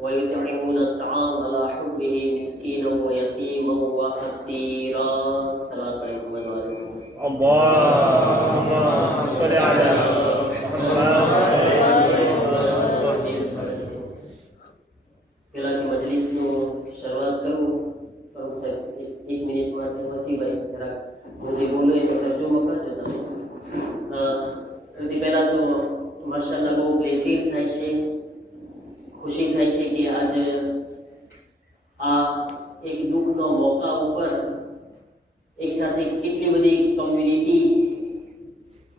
ويطعمون الطعام على حبه مسكينا ويتيما واسيرا. صلاة محمد اللهم صل على પહેલાથી મજલિસનો શરૂઆત કરું પણ સાહેબ એક મિનિટ માટે વસીભાઈ જરાક હું જે બોલું એનો તર્જુમો કરજો તમે. સૌથી પહેલા તો માશાઅલ્લાહ બહુ પ્લેઝિર થાય છે, ખુશી થાય છે કે આજે આ એક દુઃખનો મોકા ઉપર એક સાથે કેટલી બધી કોમ્યુનિટી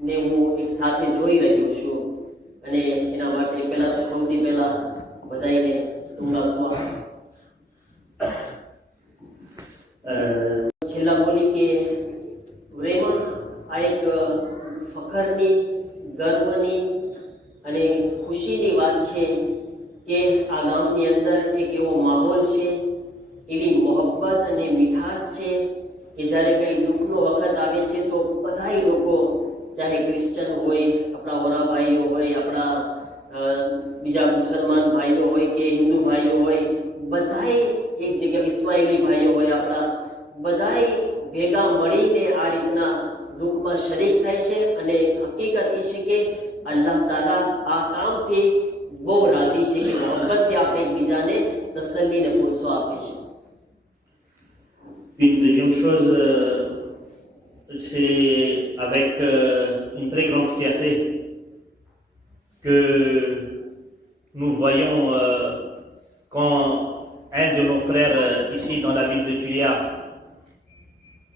ને હું એક સાથે જોઈ રહ્યો છું અને એના માટે પહેલા તો સૌથી પહેલા બધાને છેલ્લા બોલી કે રેમન આ એક ફખરની, ગર્વની અને ખુશીની વાત છે કે આ ગામની અંદર એક એવો માહોલ છે, એવી મોહબ્બત અને મીઠાશ છે કે જ્યારે કંઈ દુઃખનો વખત આવે છે તો બધાય લોકો, ચાહે ક્રિશ્ચન હોય, આપણા ઓરા ભાઈઓ હોય, આપણા બીજા મુસલમાન ભાઈઓ હોય કે હિન્દુ ભાઈઓ હોય, બધાય એક જગ્યાએ ઇસ્માઇલી ભાઈઓ હોય, આપણા બધાય ભેગા મળીને આ રીતના દુઃખમાં શરીક થાય છે. અને હકીકત એ છે કે અલ્લાહ તાલા આ કામથી બહુ રાજી છે કે મોહબ્બતથી આપણે એકબીજાને તસલ્લીને પુરસો આપે છે. Une deuxième chose, c'est avec une très grande fierté que nous voyons quand un de nos frères ici dans la ville de Tulia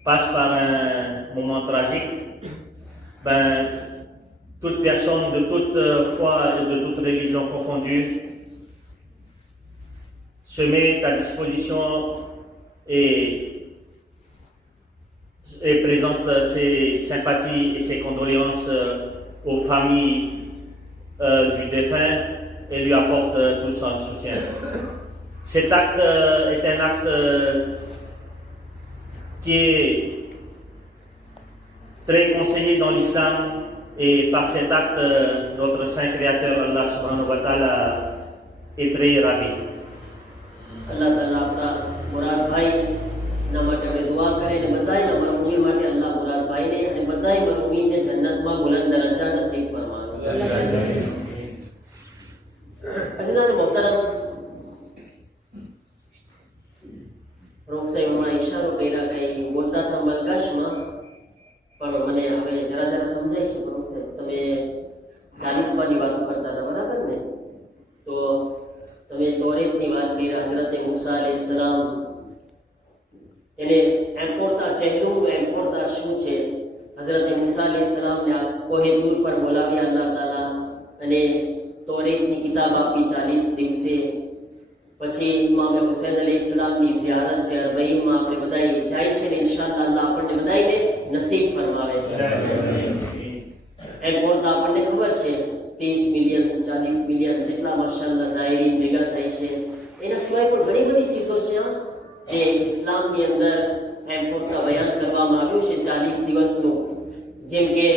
passe par un moment tragique, ben, toute personne de toute foi et de toute religion confondue se met à disposition et présente ses sympathies et ses condoléances aux familles du défunt et lui apporte tout son soutien. Cet acte est un acte qui est très conseillé dans l'islam, et par cet acte, notre Saint Créateur Allah subhanahu wa ta'ala est très ravi. Allah ta'ala આપણા મુરાદભાઈના માટે આપણે દુઆ કરે અને બધાય મરહુમી માટે અલ્લાહ મુરાદભાઈને અને બધાય મરહુમીને જન્નતમાં બુલંદ દરજ્જા નસીબ ફરમાવે. અજીઝાન મોહતરમ, રોક સાહેબ હમણાં ઈશારો કર્યા કંઈ બોલતા હતા મલકાશમાં, પણ મને હવે જરા સમજાય છે. રોક સાહેબ તમે 40માની વાતો કરતા હતા, બરાબર ને? તો તમે તોરેતની વાત કરી, હઝરત મૂસા અલૈહિસ્સલામ એને એમ પોતા ચહેરું એમ પોતા શું છે. હઝરત મૂસા અલૈહિસ્સલામને આ કોહે તૂર પર બોલાવ્યા અલ્લાહ તાલા અને તોરેતની કિતાબ આપી 40 દિવસે. પછી ઇમામ હુસૈન અલૈહિસ્સલામની ઝિયારત છે અરબઈમાં આપણે બધાય જાય છે ને ઇન્શાઅલ્લાહ અલ્લાહ આપણને બધાયને નસીબ ફરમાવે. એમ પોતા આપણને ખબર છે 30 મિલિયન 40 મિલિયન જેટલા માશાઅલ્લાહ ઝાયરીન ભેગા થાય છે. એના સિવાય પણ ઘણી બધી ચીજો છે જે ઇસ્લામની અંદર એમ પોતા બયાન કરવામાં આવ્યું છે 40 દિવસનું. જેમ કે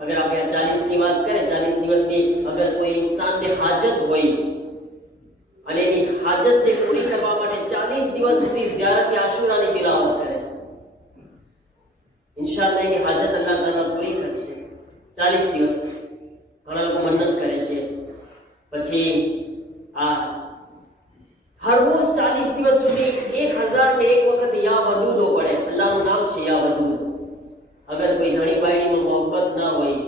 અગર આપણે 40ની વાત કરીએ, 40 દિવસની અગર કોઈ ઇન્સાનને હાજત હોય અને એની હાજતને પૂરી કરવા માટે 40 દિવસ સુધી ઝિયારત આશુરાની તિલાવત કરે, ઇન્શાઅલ્લાહ એની હાજત અલ્લાહ તાલા પૂરી કરશે 40 દિવસ. ઘણા લોકો મન્નત કરે છે. પછી આ હર રોજ 40 દિવસ સુધી 1001 વખત યા વદૂદો પડે. અલ્લાહનું નામ છે યા વદૂદ. અગર કોઈ ધણી બાયડીમાં મોહબ્બત ના હોય,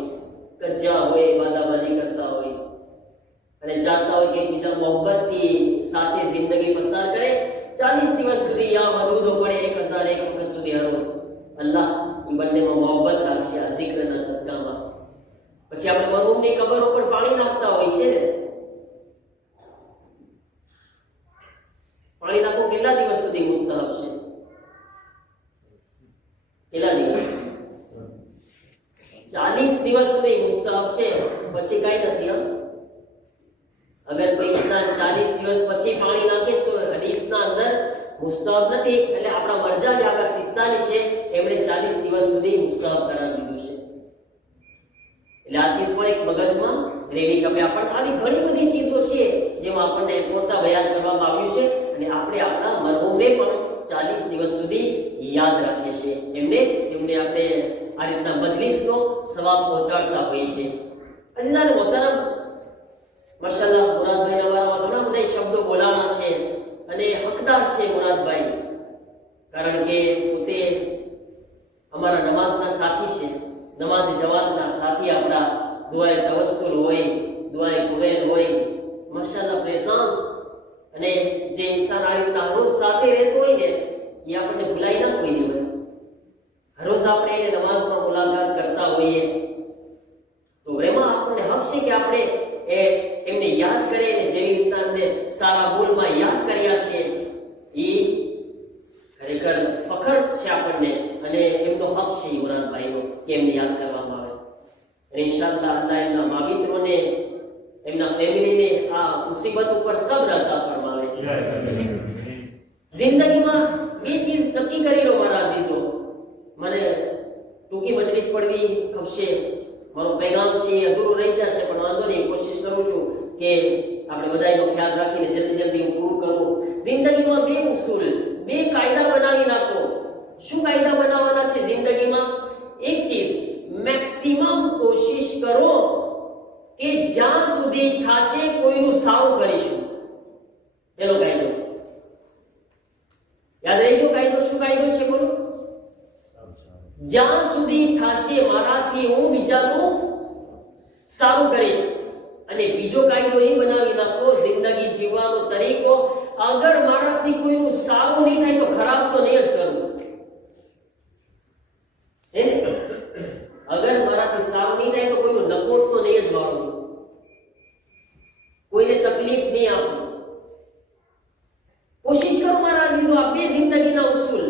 કજ્જા હોય, વાદાબાજી કરતા હોય અને ચાહતા હોય કે એકબીજા મોહબ્બતથી સાથે જિંદગી પસાર કરે, 40 દિવસ સુધી યા વદૂદો પડે 1001 વખત સુધી હર રોજ. અલ્લાહ એ બંનેમાં મોહબ્બત રાખશે આ zikરના સદકામાં. પછી આપણે મરહુમની કબર ઉપર પાણી નાખતા હોય છે ને, પાણી નાખો કેટલા દિવસ સુધી મુસ્તહબ છે? કેટલા દિવસ? 40 દિવસ સુધી મુસ્તહબ છે, પછી કાંઈ નથી. અગર કોઈ ઇન્સાન 40 દિવસ પછી પાણી નાખે તો હદીસના અંદર મુસ્તહબ નથી. એટલે આપણા મરજા જે આગળ સિસ્તાની છે એમણે 40 દિવસ સુધી મુસ્તહબ કરાવી દીધું છે. એટલે આ ચીજ પણ એક મગજમાં રેવી કે આપણને આવી ઘણી બધી ચીજો છે જેમાં આપણને પૂરતા બયાન કરવામાં આવ્યું છે અને આપણે આપણા મરહૂમને પણ 40 દિવસ સુધી યાદ રાખીએ છીએ. એમને આપણે આ રીતના મજલિસનો સવાબ પહોંચાડતા હોઈએ છીએ. અજીઝાન મોહતરમ, માશાઅલ્લાહ મુરાદભાઈના બારામાં ઘણા બધા શબ્દો બોલાણા છે અને હકદાર છે મુરાદભાઈ, કારણ કે પોતે અમારા નમાઝના સાથી છે, નમાઝ જમાતના સાથી. આપણા દુઆએ તવસ્સુલ હોય, દુઆએ કુબૈલ હોય, માશાઅલ્લાહ પ્રેઝન્સ. અને જે ઇન્સાન આ રીતના રોજ સાથે રહેતો હોય ને એ આપણને ભૂલાય ના કોઈ દિવસ. રોજ આપણે એને નમાઝમાં મુલાકાત કરતા હોઈએ તો એમાં આપણને હક છે કે આપણે એમને યાદ કરીએ અને જેવી રીતના એમને સારા બોલમાં યાદ કર્યા છે એ ખરેખર ફખર છે આપણને અને એમનો હક છે મુરાદભાઈનો કે એમને યાદ કરવામાં આવે. અને ઇન્શાઅલ્લાહ અલ્લાહ એમના માવિત્રોને, એમના ફેમિલીને આ મુસીબત ઉપર સબ્ર અતા ફરમાવે. જિંદગીમાં બે ચીજ નક્કી કરી લો મારા અઝીઝો. મને ટૂંકી મજલિસ પડવી ખપશે, મારું પૈગામ છે અધૂરું રહી જશે, પણ વાંધો નહીં, કોશિશ કરું છું કે આપણે બધાનો ખ્યાલ રાખીને જલ્દી હું પૂરું કરું. જિંદગીમાં બે ઉસૂલ, બે કાયદા બનાવી નાખો. શું કાયદા બનાવવાના છે જિંદગીમાં? એક ચીજ, મેક્સિમમ કોશિશ કરો કે જ્યાં સુધી થાશે કોઈનું સારું કરીશું. એનો કાયદો યાદ રહી ગયો. કાયદો શું કાયદો છે બોલો? જ્યાં સુધી થાશે મારાથી હું બીજાનું સારું કરીશ. અને બીજો કાયદો એ બનાવી નાખો જિંદગી જીવવાનો તરીકો, અગર મારાથી કોઈનું સારું નહીં થાય તો ખરાબ તો નહીં જ કરું. એને અગર મારાથી સારું નહીં થાય તો કોઈનો નફો તો નહીં જ વાળું, કોઈને તકલીફ નહીં આપું. કોશિશ કરો મારા અઝીઝો, આ બે જિંદગીના ઉસૂલ.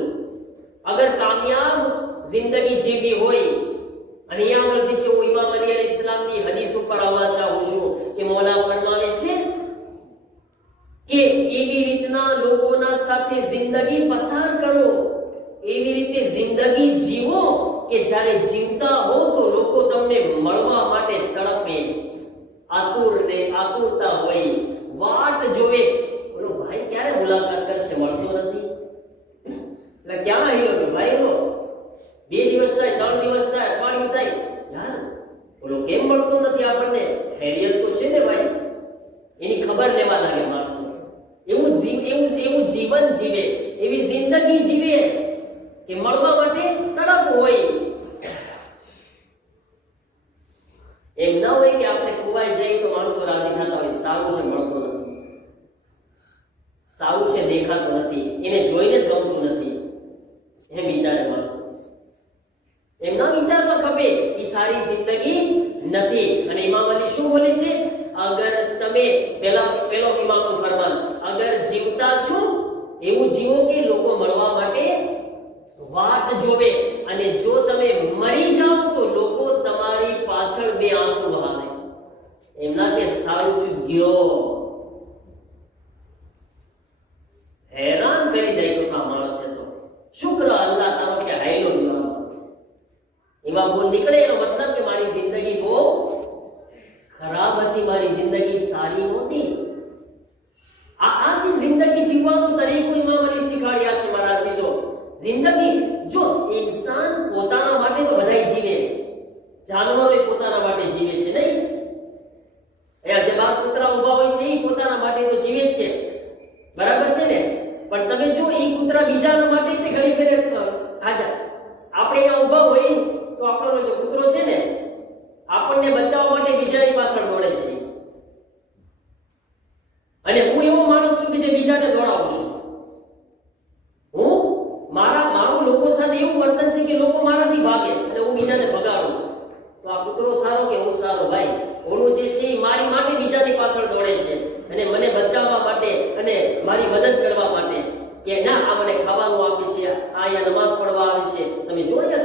અગર કામયાબ જિંદગી જીવવી હોય, અને અહીંયા આગળથી છે હું ઇમામ અલી અલૈહિસ્સલામની હદીસ ઉપર આવવા ચાહું છું કે મૌલા ફરમાવે છે કે એવી રીતના લોકોના સાથે જિંદગી પસાર કરો, એવી રીતે જિંદગી જીવો કે જ્યારે જીવતા હો તો લોકો તમને મળવા માટે તડપે, આતુરતા હોય, વાટ જોવે. બોલો ભાઈ ક્યારે મુલાકાત કરશે, મળતો નથી. એટલે ક્યાં આવ્યો કે ભાઈ બોલો 2 દિવસ થાય, 3 દિવસ થાય, અઠવાડિયું થાય, યાર બોલો કેમ મળતો નથી આપણને? ખૈરિયત તો છે ને ભાઈ, એની ખબર લેવા લાગે માણસો. એવું જીવન જીવે, એવી જિંદગી જીવે કે મળવા માટે તડપ હોય. એમ ના હોય કે આપણે ખોવાઈ જઈએ તો માણસો રાજી થતા હોય, સારું છે મળતો નથી, સારું છે દેખાતું નથી, એને જોઈને જ ગમતું નથી, એમ વિચારે માણસો. એમ ના વિચારમાં ખપે એ સારી જિંદગી નથી. અને ઇમામ અલી શું બોલે છે? અગર તમે પેલો ઇમામનું ફરમાન, અગર જીવતા છો એવું જીવો કે લોકો મળવા માટે વાટ જોવે, અને જો તમે મરી જાઓ તો લોકો તમારી પાછળ 2 આંસુ વહાવે. એમના કે સારું છું ગયો. હેરાન કરી નાખ્યો આ માણસે તો. શુક્ર અલ્લાહ તારો કે હાઈલો ગયો. એમાં બોલ નીકળે એનો મતલબ કે મારી જિંદગી બહુ ખરાબ હતી, મારી જિંદગી સારી નહોતી. આ જિંદગી જીવવાનો તરીકો ઇમામ અલી શીખવાડ્યા છે મારા અઝીઝો. જિંદગી જો ઇન્સાન પોતાના માટે તો બધાય જીવે, જાનવરો પોતાના માટે જીવે છે નહીં? અહીંયા જે બાર કૂતરા ઊભા હોય છે એ પોતાના માટે તો જીવે છે, બરાબર છે ને? પણ તમે જો એ કૂતરા બીજાના માટે તે ઘણી ફેરે હાજર આપણે અહીંયા ઊભા હોય તો આપણો જે કૂતરો છે ને આપણને બચાવવા માટે બીજાની પાછળ દોડે છે. અને હું એવો માણસ છું કે જે બીજાને દોડાવું છું. હું મારું લોકો સાથે એવું વર્તન છે કે લોકો મારાથી ભાગે અને હું બીજાને ભગાડું. તો આ કૂતરો સારો કે હું સારો? ભાઈ ઓલું જે છે એ મારી માટે બીજાની પાછળ દોડે છે અને મને બચાવવા માટે અને મારી મદદ કરવા માટે કે ના આ મને ખાવાનું આપે છે, આ અહીંયા નમાઝ પડવા આવે છે. તમે જોયા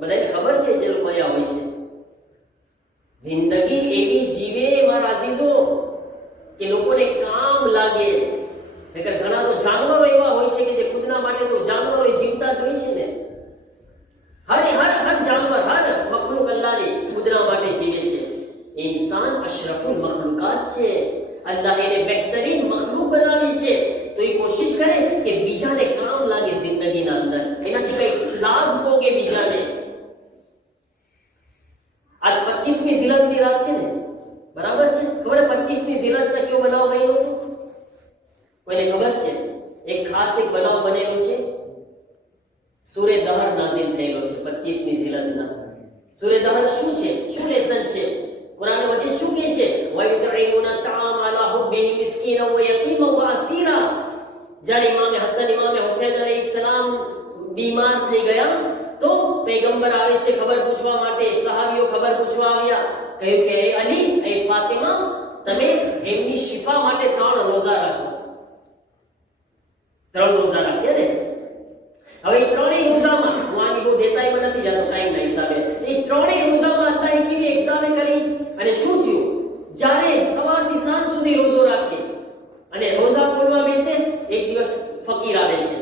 બધાને ખબર છે જે લોકો અહીંયા હોય છે જિંદગી એવી જીવે મારા અઝીઝો કે લોકોને કામ લાગે. નહીંતર ઘણા તો જાનવરો એવા હોય છે કે જે ખુદના માટે તો જાનવરો જીવતા જ હોય છે ને. હર જાનવર, હર મખલુક અલ્લાહની ખુદના માટે જીવે છે. इंसान अशरफुल मखलूकात છે. અલ્લાહ એને બહેતરીન મખલૂક બનાવી છે, તો એ કોશિશ કરે કે બીજાને કામ લાગે જિંદગીના અંદર, એનાથી કઈ લાભ પોગે બીજાને. આજ 25મી ઝિલહજની રાત છે ને, બરાબર છે? ખબર 25મી ઝિલહજના કયો બનાવ બન્યો હતો? કોઈને ખબર છે? એક ખાસ એક બનાવ બનેલો છે. સૂરે દહર નાઝિલ થયેલો છે 25મી ઝિલહજના. સૂરે દહર શું છે? શું લેસન છે? कुरान मजीद શું કહે છે? વયતઈમુના તામ અલા હુબ્બિહી મિસ્કીના વ યતીમા વ અસીરા. જ્યારે ઇમામ હસન ઇમામ હુસૈન અલૈહિસ્સલામ બીમાર થઈ ગયા તો પૈગંબર આવે છે ખબર પૂછવા માટે. સહાબીઓ ખબર પૂછવા આવ્યા. કહ્યું કે એ અલી, એ ફાતિમા, તમે એમની શિફા માટે 3 રોઝા રાખો. 3 રોઝા રાખ્યા ને. હવે એ 3 રોઝામાં હું આની બહુ દેતાઈ પણ નથી જાતો ટાઈમના હિસાબે. એ 3 રોઝામાં અલ્લાહે કેવી એક્ઝામે કરી અને શું થયું? જ્યારે સવારથી સાંજ સુધી રોઝો રાખે અને રોઝા ખોલવા બેસે, એક દિવસ ફકીર આવે છે,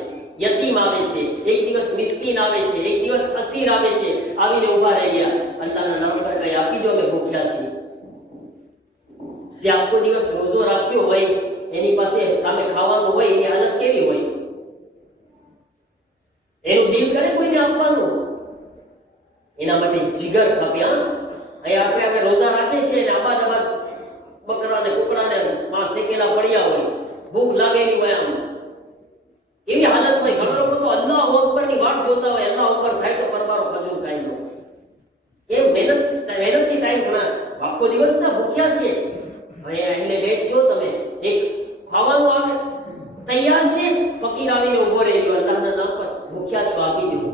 યતીમ આવે છે, એક દિવસ મિસ્કીન આવે છે, એક દિવસ અસીર આવે છે. આવીને ઊભા રહી ગયા. અલ્લાહના નામ પર કઈ આપી દો, અમે ભૂખ્યા છીએ. જે આખો દિવસ રોઝો રાખ્યો હોય એની પાસે સામે ખાવાનું હોય, એની હાલત કેવી હોય? એનું દિલ કરે કોઈને આપવાનું? એના માટે જીગર ખપ્યા. અહીં આપણે રોઝા રાખીએ છીએ અને આબાદ બકરાને કુકડાને માં શેકેલા પડ્યા હોય, ભૂખ લાગેલી હોય, આમ એવી હાલત હોય. ઘણા લોકો તો અલ્લાહ અકબરની વાટ જોતા હોય, અલ્લાહ અકબર થાય તો પરવારો ખજૂર ખાઈ લો. એમ મહેનતથી ટાઈમ ઘણા આખો દિવસના ભૂખ્યા છે. હવે એને બેઠજો તમે, એક ખાવાનું આવે તૈયાર છે, ફકીર આવીને ઉભો રહી ગયો, અલ્લાહના નામ પર ભૂખ્યા છો આપી દો.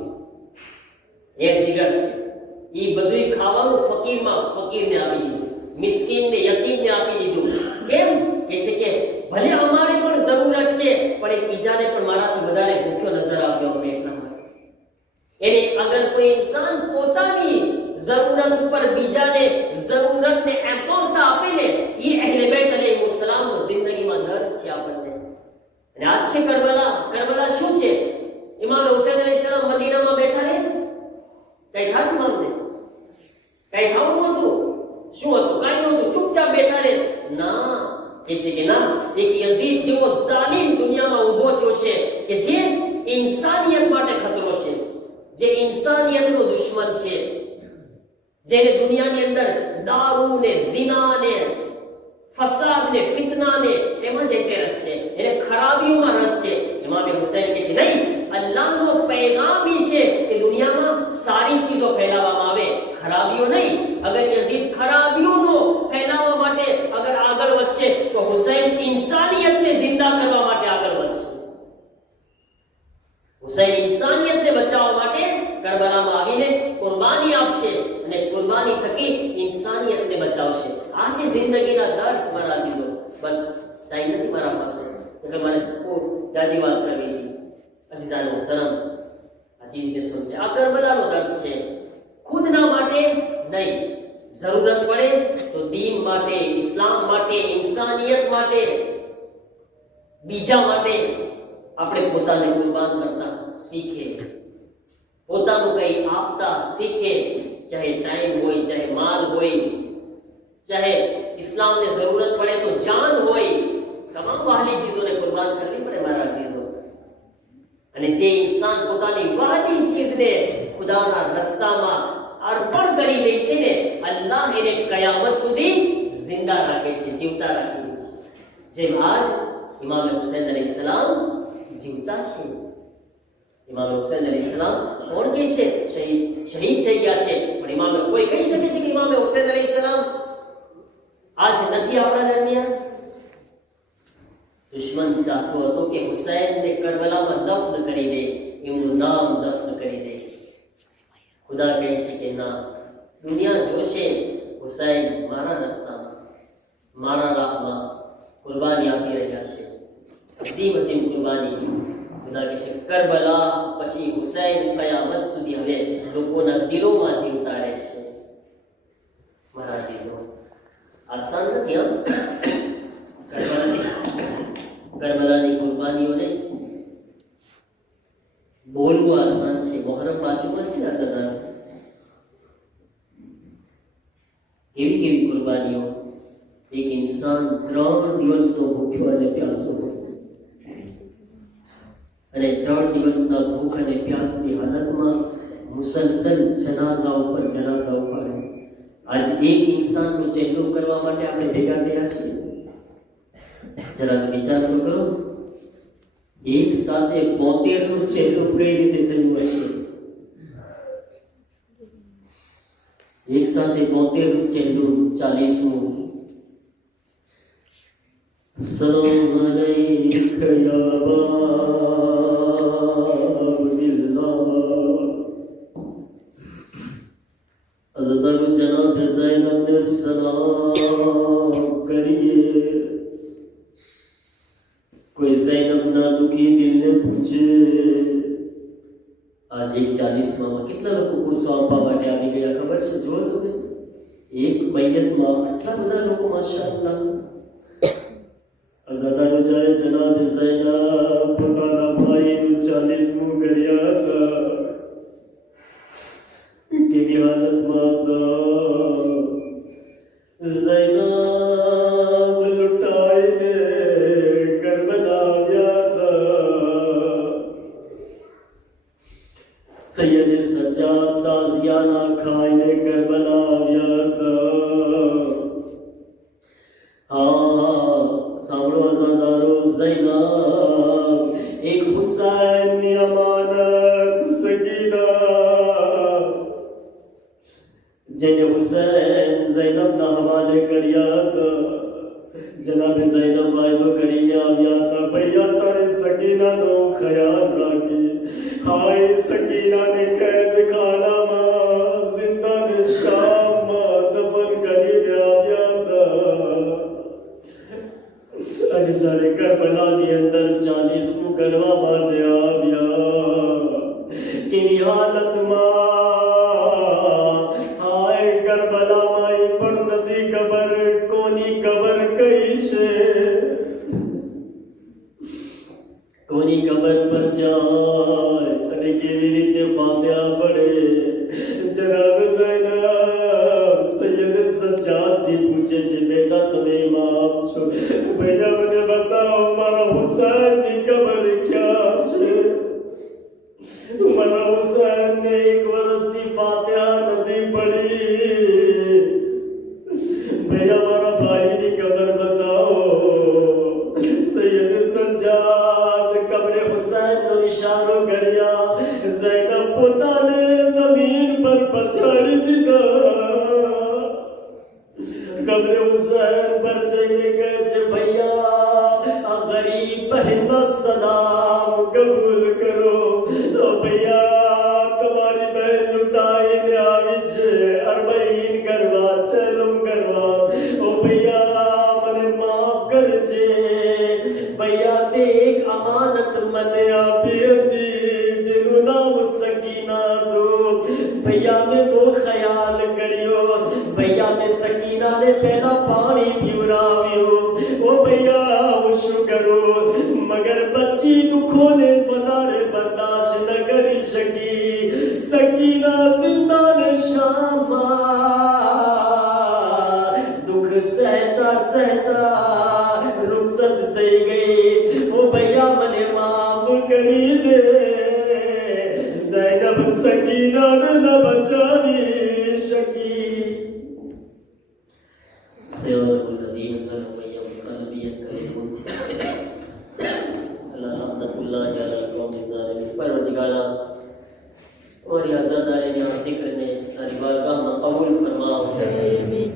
એક જીગર છે. એ બધું ખાવાનું ફકીરને આપી દીધું, મિસ્કીનને યતીમને આપી દીધું. કેમ? કે છે કે ભલે અમારે પણ જરૂરત છે, પણ એક બીજાને પણ મારાથી વધારે ભૂખ્યો નજર આપ્યો અમને એટલા માટે. એને અગર કોઈ ઇન્સાન પોતાની જરૂરત ઉપર બીજાને જરૂરતને એમ્પાવરતા આપે ને, એ અહેલે બેત અલૈહિસ્સલામનો જિંદગીમાં દર્શ છે આપણને. અને આજ છે કરબલા શું છે? ઇમામ હુસૈન અલૈહિસ્સલામ મદીનામાં બેઠા રહે, કઈ થાતું અમને? કઈ થવું નહોતું. શું હતું? કાંઈ નહોતું. ચૂપચાપ બેઠા રહે. ના, એ છે કે ના, એક યઝીદ જેવો ઝાલિમ દુનિયામાં ઊભો થયો છે કે જે ઇન્સાનિયત માટે ખતરો છે, જે ઇન્સાનિયતનો દુશ્મન છે, જેને દુનિયાની અંદર દારૂ ને ઝિના ને ફસાદ ને ફિતના ને એમાં જ રસ છે, એને ખરાબીઓમાં રસ છે. ઇમામ હુસૈન કહે છે નહીં, અલ્લાહનો પૈગામ છે કે દુનિયામાં સારી ચીજો ફેલાવવામાં આવે, ખરાબીઓ નહીં. અગર યઝીદ ખરાબીઓનો ફેલાવવા માટે અગર આગળ વધશે તો હુસૈન ઇન્સાનિયતને જિંદા કરવા માટે આગળ વધશે. હુસૈન ઇન્સાનિયતને બચાવવા માટે કરબલામાં આવીને કુરબાની આપશે અને કુરબાની થકી ઇન્સાનિયતને બચાવશે. આ છે જિંદગીના દર્શ મારા અઝીઝો. બસ ટાઈમ નથી મારા પાસે, એટલે મારે ખૂબ જાજી વાત કરવી હતી. અઝીઝાનો મોહતરમ, આ ચીજને સમજે. આ કરબલાનો દર્શ છે. ખુદના માટે નહીં, જરૂરત પડે તો દીન માટે, ઇસ્લામ માટે, ઇન્સાનિયત માટે, બીજા માટે આપણે પોતાને કુરબાન કરતા શીખે, પોતાનું કંઈ આપતા શીખે. ચાહે ટાઈમ હોય, ચાહે માલ હોય, ચાહે ઇસ્લામને જરૂરત પડે તો જાન હોય, તમામ વહાલી ચીજોને કુરબાન કરવી પડે મારા અઝીઝો. અને જે ઇન્સાન પોતાની વહાલી ચીજને ખુદાના રસ્તામાં અર્પણ કરી દે છે ને, અલ્લાહ એને કયામત સુધી જિંદા રાખે છે, જીવતા રાખે છે. જેમ આજ ઇમામ હુસૈન અલૈહિસ્સલામ જીવતા છે. ઇમામ હુસૈન અલૈહિસ્સલામ કોણ કહે છે? શહીદ થઈ ગયા છે. પણ ઇમામ કોઈ કહી શકે છે કે ઇમામ હુસૈન અલૈહિસ્સલામ આજ નથી આપણા દરમિયાન? દુશ્મન ચાહતો હતો કે હુસૈનને કરબલામાં દફન કરી દે, એમનું નામ દફન કરી દે. ખુદા કહે છે કે ના, દુનિયા જોશે હુસૈન મારા રસ્તામાં, મારા રાહમાં કુરબાની આપી રહ્યા છે, અઝીમ કુરબાની. ખુદા કહે છે કરબલા પછી હુસૈન કયામત સુધી હવે લોકોના દિલોમાં જીવતા રહેશે. મારા અઝીઝો, આસાન નથી હા કરબલાની કુરબાનીઓને બોલવું આસાન છે. મોહરમ બાજુમાં છે ને આઝાદાર, કેવી કેવી કુરબાનીઓ. એક ઇન્સાન 3 દિવસનો ભૂખ્યો અને પ્યાસો હોય અને 3 દિવસના ભૂખ અને પ્યાસની હાલતમાં મુસલસલ જનાઝાઓ પર જનાઝાઓ પાડે. આજે એક ઇન્સાનનું ચહેરો કરવા માટે આપણે ભેગા થયા છીએ. જરા વિચાર તો કરો, એક સાથે 72 નું ચહેરો કઈ રીતે થયું હશે? એક સાથે 72 નું ચહેરું 40મું. સલામ અલૈક યા અબ્દુલ્લાહ. હઝરત જનાબ ઝૈનબ ને સલામ કરીએ. કોઈ ઝૈનબના દુખી દિલને પૂછે. આજે 40માં કેટલા લોકો પુરુષો આપવા માટે આવી ગયા ખબર છે? જો તમે એક મૈયતમાં આટલા બધા લોકો, માશાઅલ્લાહ. અઝાદારો જ્યારે જનાબ ઝૈનબ પોતાના ભાઈનું 40મું કર્યા હતા, કેવી હાલતમાં હતા. ઝૈનબ લૂંટાઈને કરબલા આવ્યા હતા. સૈયદ સજ્જાદ તાઝિયાના ખાઈને કરબલા આવ્યા હતા. હા, સાંભળો અઝાદારો, ઝૈનબ એક હુસૈનની અમાનત સકીના, જેને હુસૈન ઝૈનબના હવાલે કર્યા હતા. જનાબે ઝૈનબ વાયદો કરીને આવ્યા હતા, ભૈયા તારે સકીનાનો ખ્યાલ રાખી. હાય, સકીનાને કેદખાનામાં જિંદાને શામમાં દફન કરીને આવ્યા હતા. અને જ્યારે કરબલાની અંદર 40મું કરવા માટે આવ્યા, કેવી હાલતમાં. હાય, કરબલામાં એ પણ નથી ખબર કોની કબર કઈ છે. કોની કબર પર જાય અને કેવી રીતે ફાતિહા પડે. જનાબ ઝૈનબ સૈયદ સજ્જાદથી પૂછે છે, બેટા તમે ઇમામ છો, ભૈયા મને બતાવો મારા હુસૈનની કબર ક્યાં છે? મારા હુસૈનને 1 વર્ષથી ફાતિહા નથી પડી. ભૈયા મારા ભાઈની કબર બતાવો. સૈયદ સજ્જાદ કબરે હુસૈનનો ઇશારો કર્યા. ઝૈનબ પોતાને જમીન પર પછાડી દીધા. કબરે હુસૈન પર જઈને કહે છે, ભૈયા આ ગરીબ બહેનનો સલામ કબૂલ કરો. ભૈયા તમારી બહેન લૂંટાઈને આવી છે, અરબઈન કરવા, ચલમ કરવા. ઓ ભૈયા મને માફ કરજે. ભૈયા તે એક અમાનત મને આપી હતી જેનું નામ સકીના હતું. ભૈયાને બહુ ખ્યાલ કર્યો. ભૈયાને સકીનાને પહેલા પાણી પીવડાવ્યો. ઓ ભૈયા હું શું કરું? મગર બચ્ચી દુખોને વધારે બર્દાશ્ત ન કરી શકી. સકીના જિંદાને શામમાં દુઃખ સહેતા સહેતા રૂખસત થઈ ગઈ. ઓ ભૈયા મને માફ કરી દે. ઝૈનબ સકીનાને ન બચાવી શકી. સૈયદુલ નદીમ કરમયમ કલબિયત કરેહુ અલ્લાહ અલા કૌમ ઝાલિમીન. પરવરदिगारा और आज़ादारी ने जिक्र ने तारी बारगाह में कबूल फरमाओ.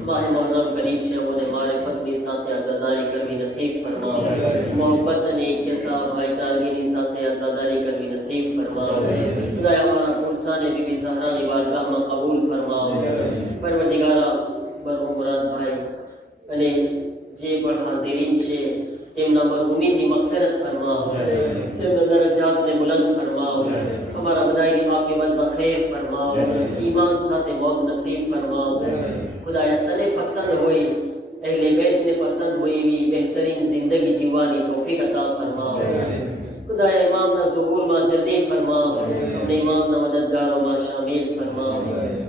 माह मुहर्रम करीब से उन्हें मारिफत की साथ आज़ादारी करनी नसीब फरमाओ. मोहब्बत ने एकता भाईचारे की साथ आज़ादारी करनी नसीब फरमाओ. खुदाया हमारा कुर्सा ने बीबी ज़हरा की बारगाह में कबूल फरमाओ. परवरदिगारा बरहु मुराद भाई અને જે પણ હાજરીન છે તેમના મરહુમીની મગફરત ફરમાવો. તેમના દરજાતને બુલંદ ફરમાવો. અમારા બધાની આકિબત બખેર ફરમાવો. ઈમાન ईमान साथे मौत नसीब फरमाओ। खुदाया तने पसंद हुई अहले बैत ने पसंद हुई भी बेहतरीन जिंदगी जीवानी तौफीक अता फरमाओ। खुदाया इमाम ना ज़ुहूर मा जल्दी फरमाओ, अपने इमाम ना मददगारों मा शामिल फरमाओ।